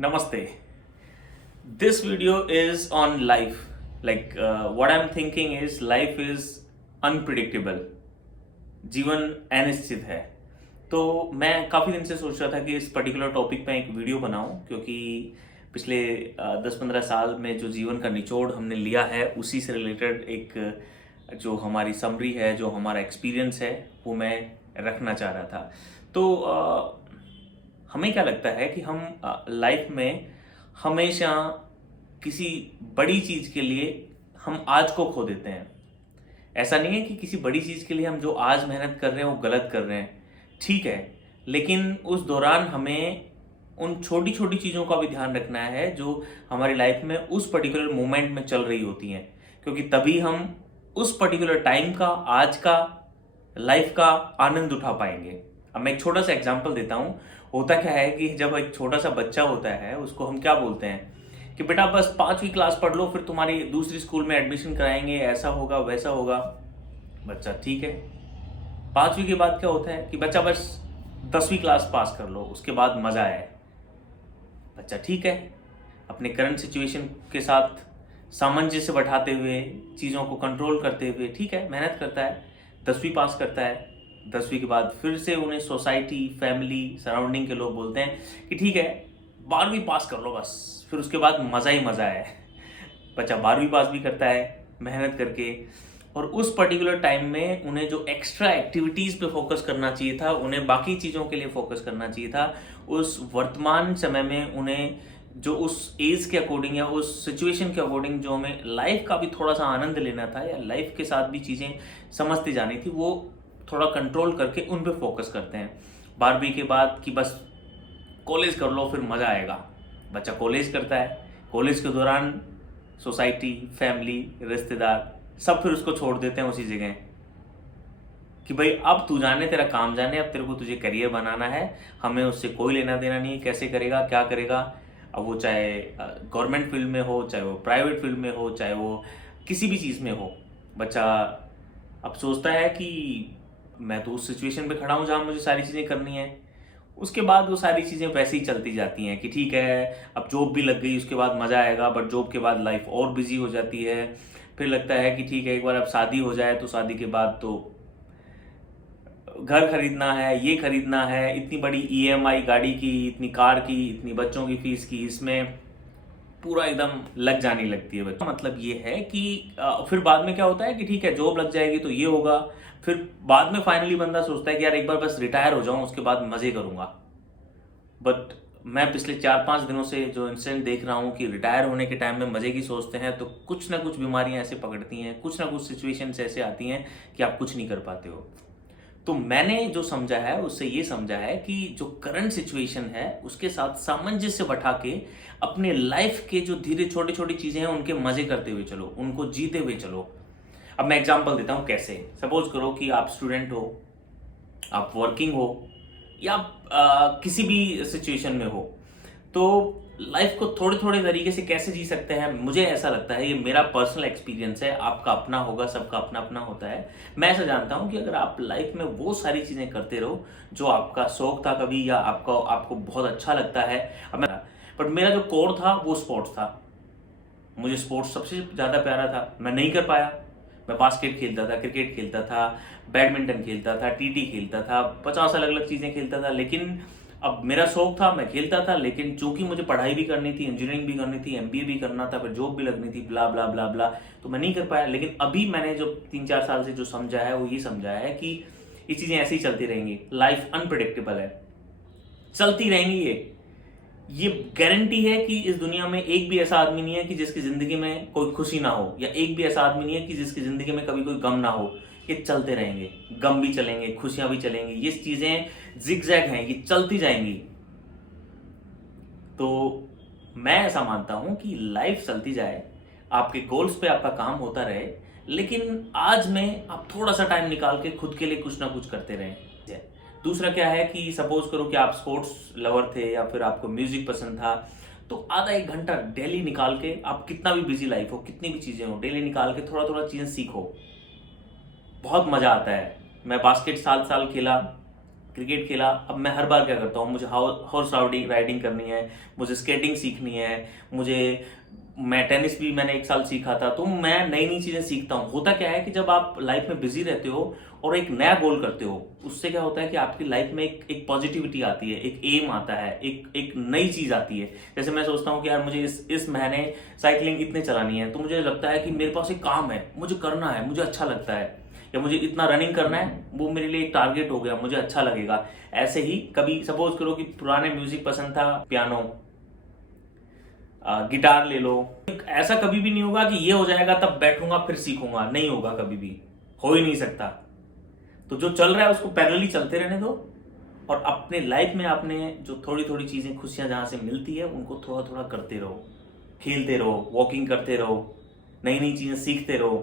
Namaste. This video is on life. What I'm thinking is life is unpredictable. जीवन अनिश्चित है। तो मैं काफ़ी दिन से सोच रहा था कि इस पर्टिकुलर टॉपिक पे एक वीडियो बनाऊं, क्योंकि पिछले 10-15 साल में जो जीवन का निचोड़ हमने लिया है उसी से रिलेटेड एक जो हमारी समरी है, जो हमारा एक्सपीरियंस है, वो मैं रखना चाह रहा था। तो हमें क्या लगता है कि हम लाइफ में हमेशा किसी बड़ी चीज़ के लिए हम आज को खो देते हैं। ऐसा नहीं है कि किसी बड़ी चीज़ के लिए हम जो आज मेहनत कर रहे हैं वो गलत कर रहे हैं, ठीक है, लेकिन उस दौरान हमें उन छोटी छोटी चीज़ों का भी ध्यान रखना है जो हमारी लाइफ में उस पर्टिकुलर मोमेंट में चल रही होती हैं, क्योंकि तभी हम उस पर्टिकुलर टाइम का, आज का, लाइफ का आनंद उठा पाएंगे। अब मैं एक छोटा सा एग्जांपल देता हूँ। होता क्या है कि जब एक छोटा सा बच्चा होता है, उसको हम क्या बोलते हैं कि बेटा बस 5वीं क्लास पढ़ लो, फिर तुम्हारी दूसरी स्कूल में एडमिशन कराएंगे, ऐसा होगा वैसा होगा। बच्चा ठीक है। 5वीं के बाद क्या होता है कि बच्चा बस 10वीं क्लास पास कर लो, उसके बाद मज़ा आए। बच्चा ठीक है, अपने करंट सिचुएशन के साथ सामंजस्य बैठाते हुए, चीज़ों को कंट्रोल करते हुए, ठीक है, मेहनत करता है, 10वीं पास करता है। 10वीं के बाद फिर से उन्हें सोसाइटी, फैमिली, सराउंडिंग के लोग बोलते हैं कि ठीक है 12वीं पास कर लो बस, फिर उसके बाद मज़ा ही मज़ा है। बच्चा 12वीं पास भी करता है मेहनत करके, और उस पर्टिकुलर टाइम में उन्हें जो एक्स्ट्रा एक्टिविटीज़ पे फोकस करना चाहिए था, उन्हें बाकी चीज़ों के लिए फोकस करना चाहिए था, उस वर्तमान समय में उन्हें जो उस एज के अकॉर्डिंग या उस सिचुएशन के अकॉर्डिंग जो हमें लाइफ का भी थोड़ा सा आनंद लेना था या लाइफ के साथ भी चीज़ें समझती जानी थी, वो थोड़ा कंट्रोल करके उन पे फोकस करते हैं। 12वीं के बाद कि बस कॉलेज कर लो फिर मज़ा आएगा। बच्चा कॉलेज करता है, कॉलेज के दौरान सोसाइटी, फैमिली, रिश्तेदार सब फिर उसको छोड़ देते हैं उसी जगह कि भाई अब तू जाने, तेरा काम जाने, अब तेरे को तुझे करियर बनाना है, हमें उससे कोई लेना देना नहीं, कैसे करेगा, क्या करेगा। अब वो चाहे गवर्नमेंट फील्ड में हो, चाहे वो प्राइवेट फील्ड में हो, चाहे वो किसी भी चीज़ में हो, बच्चा अब सोचता है कि मैं तो उस सिचुएशन पे खड़ा हूँ जहाँ मुझे सारी चीज़ें करनी है। उसके बाद वो सारी चीज़ें वैसे ही चलती जाती हैं कि ठीक है अब जॉब भी लग गई, उसके बाद मज़ा आएगा, बट जॉब के बाद लाइफ और बिजी हो जाती है। फिर लगता है कि ठीक है एक बार अब शादी हो जाए, तो शादी के बाद तो घर खरीदना है, ये खरीदना है, इतनी बड़ी ईएमआई गाड़ी की, इतनी कार की, इतनी बच्चों की फीस की, इसमें पूरा एकदम लग जाने लगती है बच्चा। मतलब ये है कि फिर बाद में क्या होता है कि ठीक है जॉब लग जाएगी तो ये होगा, फिर बाद में फाइनली बंदा सोचता है कि यार एक बार बस रिटायर हो जाऊं, उसके बाद मज़े करूंगा। बट मैं पिछले 4-5 दिनों से जो इंसिडेंट देख रहा हूँ कि रिटायर होने के टाइम में मज़े की सोचते हैं तो कुछ ना कुछ बीमारियां ऐसे पकड़ती हैं, कुछ ना कुछ सिचुएशंस ऐसे आती हैं कि आप कुछ नहीं कर पाते हो। तो मैंने जो समझा है उससे ये समझा है कि जो करंट सिचुएशन है उसके साथ सामंजस्य बैठा के अपने लाइफ के जो धीरे छोटी छोटी चीज़ें हैं उनके मज़े करते हुए चलो, उनको जीते हुए चलो। अब मैं एग्जांपल देता हूँ कैसे। सपोज करो कि आप स्टूडेंट हो, आप वर्किंग हो, या किसी भी सिचुएशन में हो, तो लाइफ को थोड़े थोड़े तरीके से कैसे जी सकते हैं, मुझे ऐसा लगता है, ये मेरा पर्सनल एक्सपीरियंस है, आपका अपना होगा, सबका अपना अपना होता है। मैं ऐसा जानता हूँ कि अगर आप लाइफ में वो सारी चीज़ें करते रहो जो आपका शौक था कभी, या आपको आपको बहुत अच्छा लगता है। अब बट मेरा जो कोर था वो स्पोर्ट्स था। मुझे स्पोर्ट्स सबसे ज़्यादा प्यारा था, मैं नहीं कर पाया। मैं बास्केट खेलता था, क्रिकेट खेलता था, बैडमिंटन खेलता था, टीटी खेलता था, 50 अलग अलग चीज़ें खेलता था, लेकिन अब मेरा शौक था, मैं खेलता था, लेकिन चूंकि मुझे पढ़ाई भी करनी थी, इंजीनियरिंग भी करनी थी, एमबीए भी करना था, फिर जॉब भी लगनी थी, ब्ला ब्ला ब्ला ब्ला, तो मैं नहीं कर पाया। लेकिन अभी मैंने जो 3-4 साल से जो समझा है वो ये समझा है कि ये चीज़ें ऐसे ही चलती रहेंगी। लाइफ अनप्रिडिक्टेबल है, चलती रहेंगी। ये गारंटी है कि इस दुनिया में एक भी ऐसा आदमी नहीं है कि जिसकी जिंदगी में कोई खुशी ना हो, या एक भी ऐसा आदमी नहीं है कि जिसकी जिंदगी में कभी कोई गम ना हो। ये चलते रहेंगे, गम भी चलेंगे, खुशियां भी चलेंगी, ये चीजें जिगजैग हैं, ये चलती जाएंगी। तो मैं ऐसा मानता हूं कि लाइफ चलती जाए, आपके गोल्स पे आपका काम होता रहे, लेकिन आज में आप थोड़ा सा टाइम निकाल के खुद के लिए कुछ ना कुछ करते रहें। दूसरा क्या है कि सपोज करो कि आप स्पोर्ट्स लवर थे या फिर आपको म्यूजिक पसंद था, तो आधा 1 घंटा डेली निकाल के, आप कितना भी बिजी लाइफ हो, कितनी भी चीज़ें हो, डेली निकाल के थोड़ा थोड़ा चीज़ें सीखो। बहुत मज़ा आता है। मैं बास्केट साल साल खेला, क्रिकेट खेला, अब मैं हर बार क्या करता हूँ, मुझे हॉर्स राइडिंग करनी है, मुझे स्केटिंग सीखनी है, मैं टेनिस भी मैंने 1 साल सीखा था। तो मैं नई नई चीज़ें सीखता हूँ। होता क्या है कि जब आप लाइफ में बिजी रहते हो और एक नया गोल करते हो, उससे क्या होता है कि आपकी लाइफ में एक पॉजिटिविटी आती है, एक एम आता है, एक नई चीज़ आती है। जैसे मैं सोचता हूँ कि यार मुझे इस महीने साइकिलिंग इतने चलानी है, तो मुझे लगता है कि मेरे पास एक काम है, मुझे करना है, मुझे अच्छा लगता है, या मुझे इतना रनिंग करना है, वो मेरे लिए एक टारगेट हो गया, मुझे अच्छा लगेगा। ऐसे ही कभी सपोज करो कि पुराने म्यूजिक पसंद था, पियानो, गिटार ले लो। ऐसा कभी भी नहीं होगा कि ये हो जाएगा तब बैठूंगा फिर सीखूंगा, नहीं होगा, कभी भी हो ही नहीं सकता। तो जो चल रहा है उसको पैरेलली चलते रहने दो, और अपने लाइफ में आपने जो थोड़ी थोड़ी चीजें, खुशियां जहां से मिलती है, उनको थोड़ा थोड़ा करते रहो, खेलते रहो, वॉकिंग करते रहो, नई नई चीजें सीखते रहो।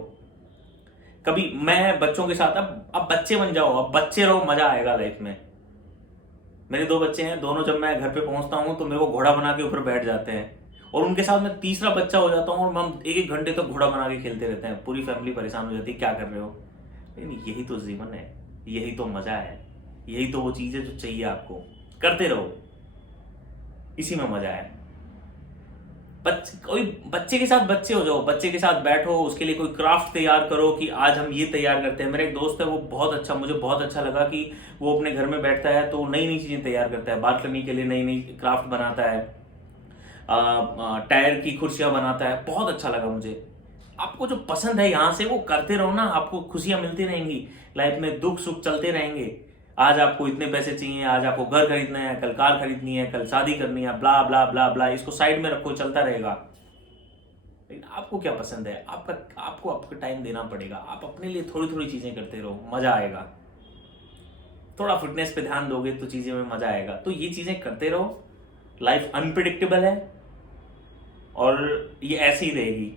कभी मैं बच्चों के साथ, अब बच्चे बन जाओ, अब बच्चे रहो, मजा आएगा लाइफ में। मेरे 2 बच्चे हैं, दोनों जब मैं घर पे पहुंचता हूं तो मेरे को घोड़ा बना के ऊपर बैठ जाते हैं, और उनके साथ मैं तीसरा बच्चा हो जाता हूं, और हम 1-1 घंटे तक घोड़ा बना के खेलते रहते हैं। पूरी फैमिली परेशान हो जाती है, क्या कर रहे हो? लेकिन यही तो जीवन है, यही तो मजा है, यही तो वो चीज है जो चाहिए आपको। करते रहो, इसी में मजा है। कोई बच्चे के साथ बच्चे हो जाओ, बच्चे के साथ बैठो, उसके लिए कोई क्राफ्ट तैयार करो कि आज हम ये तैयार करते हैं। मेरा एक दोस्त है, वो बहुत अच्छा, मुझे बहुत अच्छा लगा कि वो अपने घर में बैठता है तो नई नई चीजें तैयार करता है, बालकनी के लिए नई नई क्राफ्ट बनाता है, टायर की कुर्सियां बनाता है, बहुत अच्छा लगा मुझे। आपको जो पसंद है यहाँ से वो करते रहो ना, आपको खुशियां मिलती रहेंगी लाइफ में, दुख सुख चलते रहेंगे। आज आपको इतने पैसे चाहिए, आज आपको घर खरीदना है, कल कार खरीदनी है, कल शादी करनी है, ब्ला ब्ला ब्ला ब्ला, इसको साइड में रखो, चलता रहेगा। लेकिन आपको क्या पसंद है, आपको टाइम देना पड़ेगा। आप अपने लिए थोड़ी थोड़ी चीजें करते रहो, मजा आएगा। थोड़ा फिटनेस पे ध्यान दोगे तो चीजें में मजा आएगा। तो ये चीजें करते रहो, लाइफ अनप्रिडिक्टेबल है और ये ऐसी ही रहेगी।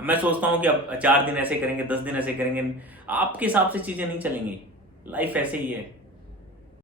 मैं सोचता हूं कि अब 4 दिन ऐसे करेंगे, 10 दिन ऐसे करेंगे, आपके हिसाब से चीजें नहीं चलेंगी। लाइफ ऐसे ही है।